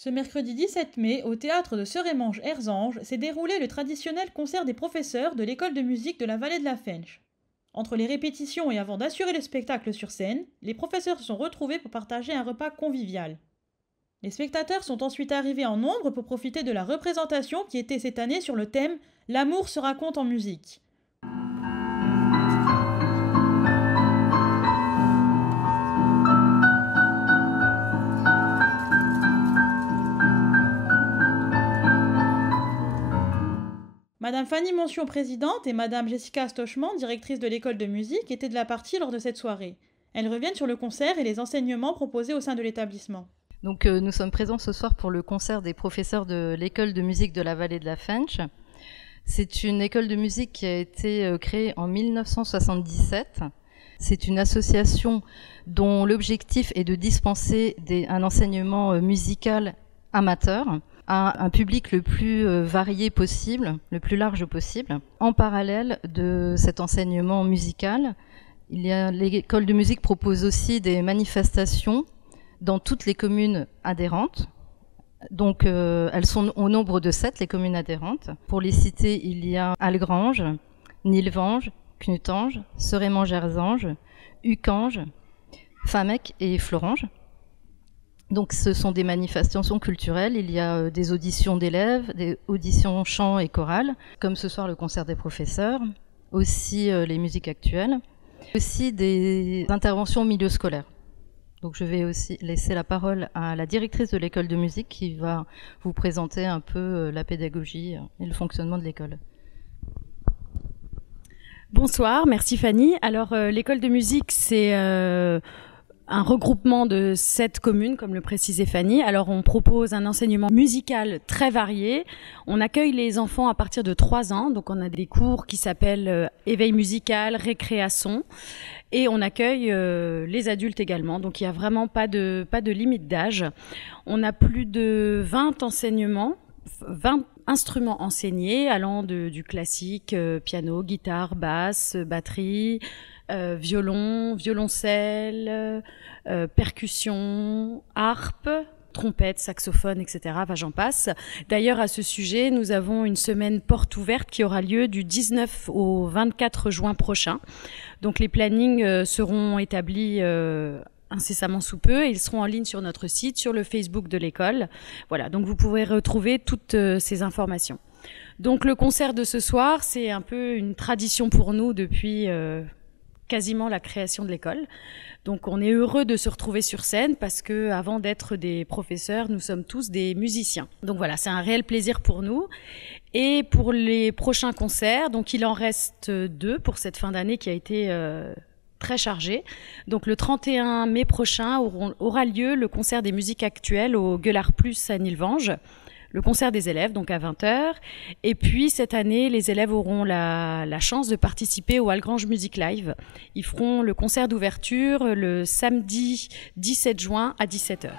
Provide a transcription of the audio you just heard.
Ce mercredi 17 mai, au théâtre de Serémange-Erzange, s'est déroulé le traditionnel concert des professeurs de l'école de musique de la vallée de la Fensch. Entre les répétitions et avant d'assurer le spectacle sur scène, les professeurs se sont retrouvés pour partager un repas convivial. Les spectateurs sont ensuite arrivés en nombre pour profiter de la représentation qui était cette année sur le thème L'amour se raconte en musique. Madame Fanny Monsion, présidente, et Madame Jessica Stochman, directrice de l'école de musique, étaient de la partie lors de cette soirée. Elles reviennent sur le concert et les enseignements proposés au sein de l'établissement. Donc nous sommes présents ce soir pour le concert des professeurs de l'école de musique de la vallée de la Fensch. C'est une école de musique qui a été créée en 1977. C'est une association dont l'objectif est de dispenser un enseignement musical amateur à un public le plus varié possible, le plus large possible. En parallèle de cet enseignement musical, l'école de musique propose aussi des manifestations dans toutes les communes adhérentes. Donc elles sont au nombre de 7, les communes adhérentes. Pour les citer, il y a Algrange, Nilvange, Knutange, Serémange-Erzange, Ucange, Famec et Florange. Donc ce sont des manifestations culturelles, il y a des auditions d'élèves, des auditions chant et chorale, comme ce soir le concert des professeurs, aussi les musiques actuelles, aussi des interventions au milieu scolaire. Donc je vais aussi laisser la parole à la directrice de l'école de musique qui va vous présenter un peu la pédagogie et le fonctionnement de l'école. Bonsoir, merci Fanny. Alors l'école de musique, c'est un regroupement de 7 communes, comme le précisait Fanny. Alors on propose un enseignement musical très varié. On accueille les enfants à partir de 3 ans. Donc on a des cours qui s'appellent éveil musical, récréation. Et on accueille les adultes également. Donc il n'y a vraiment pas de limite d'âge. On a plus de 20 enseignements, 20 instruments enseignés, allant du classique, piano, guitare, basse, batterie, violon, violoncelle, percussion, harpe, trompette, saxophone, etc. Enfin, j'en passe. D'ailleurs, à ce sujet, nous avons une semaine porte ouverte qui aura lieu du 19 au 24 juin prochain. Donc les plannings seront établis incessamment sous peu et ils seront en ligne sur notre site, sur le Facebook de l'école. Voilà, donc vous pourrez retrouver toutes ces informations. Donc le concert de ce soir, c'est un peu une tradition pour nous depuis quasiment la création de l'école. Donc on est heureux de se retrouver sur scène parce que avant d'être des professeurs, nous sommes tous des musiciens. Donc voilà, c'est un réel plaisir pour nous. Et pour les prochains concerts, donc il en reste 2 pour cette fin d'année qui a été très chargée. Donc le 31 mai prochain aura lieu le concert des musiques actuelles au Gueulard Plus à Nilvange. Le concert des élèves, donc à 20h. Et puis, cette année, les élèves auront la chance de participer au Algrange Music Live. Ils feront le concert d'ouverture le samedi 17 juin à 17h.